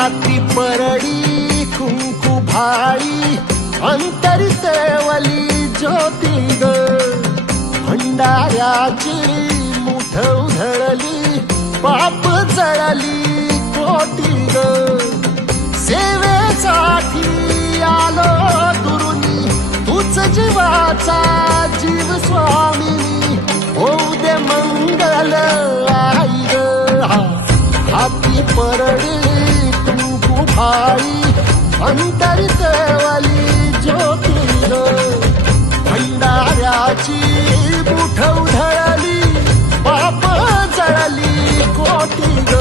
हाती परडी कुंकू भाई अंतरितेवली ज्योती ग भंडाऱ्याची मुठ उधळली पाप जळली कोटी ग सेवेसाठी आलो दुरुनी तूच जीवाचा जीव स्वामिनी होऊ दे मंगल आई ग हाती परडी कुंकू भाई अंतरितेवली ज्योती ग भंडाऱ्याची मुठ उधळली पाप जळली कोटी ग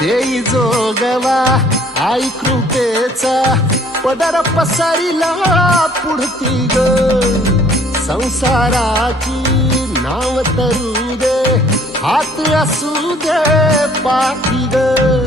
देई जोगवा आई कृपेचा पदर पसरिला पुढती ग संसाराची नाव तरू दे हात असू दे पाठी ग